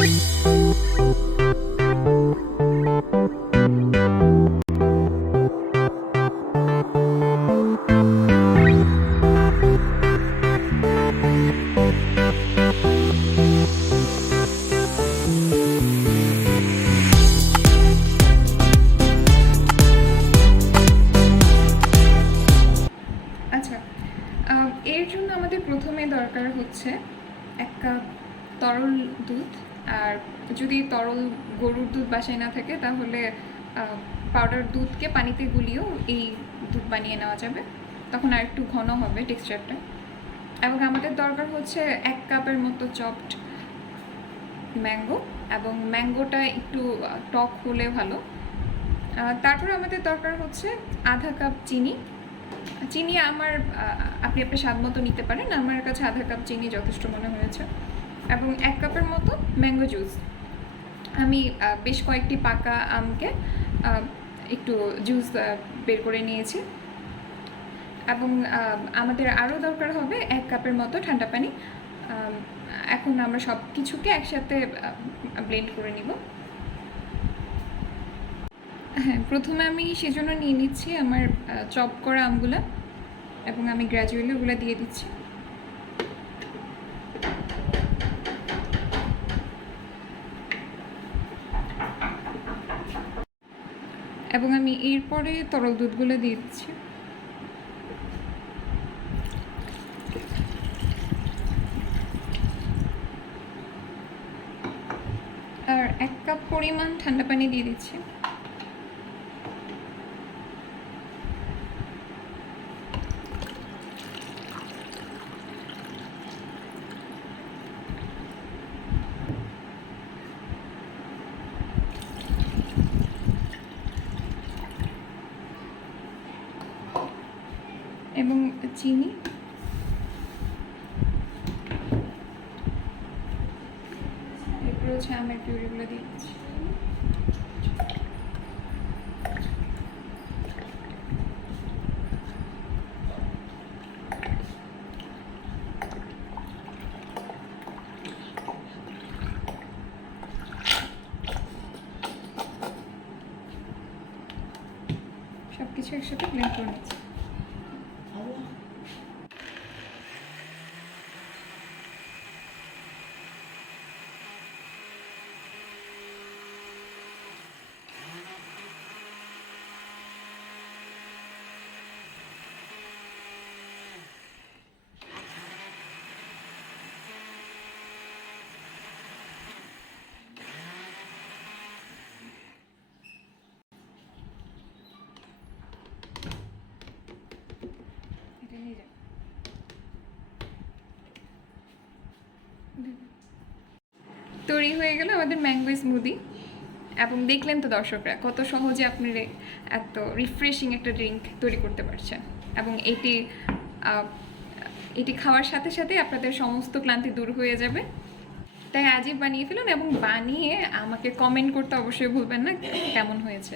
এর জন্য আমাদের প্রথমে দরকার হচ্ছে 1 কাপ তরল দুধ। আর যদি তরল গরুর দুধ বাসায় না থাকে তাহলে পাউডার দুধকে পানিতে গুলিয়েও এই দুধ বানিয়ে নেওয়া যাবে, তখন আর একটু ঘন হবে টেক্সচারটা। এবং আমাদের দরকার হচ্ছে 1 কাপের মতো চপড ম্যাঙ্গো, এবং ম্যাঙ্গোটা একটু টক হলে ভালো। তারপর আমাদের দরকার হচ্ছে আধা কাপ চিনি। চিনি আপনি আপনার স্বাদ মতো নিতে পারেন, আমার কাছে আধা কাপ চিনি যথেষ্ট মনে হয়েছে। এবং 1 কাপের মতো ম্যাঙ্গো জুস। আমি বেশ কয়েকটি পাকা আমকে একটু জুস বের করে নিয়েছি। এবং আমাদের আরও দরকার হবে 1 কাপের মতো ঠান্ডা পানি। এখন আমরা সব কিছুকে একসাথে ব্লেন্ড করে নিব। হ্যাঁ, প্রথমে আমি সেজন্য নিয়ে নিচ্ছি আমার চপ করা আমগুলো, এবং আমি গ্র্যাজুয়ালি ওগুলো দিয়ে দিচ্ছি। এবং আমি এরপরে তরল দুধগুলো দিয়ে দিচ্ছি। আর 1 কাপ পরিমাণ ঠান্ডা পানি দিয়ে দিচ্ছি। এবং চিনি, এরপর হচ্ছে আমের পিউরিগুলো দিয়ে দিচ্ছি। সব কিছু একসাথে ব্লেন্ড করে নিচ্ছি। তৈরি হয়ে গেল আমাদের ম্যাঙ্গো স্মুদি। এবং দেখলেন তো দর্শকরা কত সহজে আপনারা এত রিফ্রেশিং একটা ড্রিঙ্ক তৈরি করতে পারছেন। এবং এটি খাওয়ার সাথে সাথে আপনাদের সমস্ত ক্লান্তি দূর হয়ে যাবে। তাই আজই বানিয়ে ফেলুন, এবং বানিয়ে আমাকে কমেন্ট করতে অবশ্যই ভুলবেন না কেমন হয়েছে।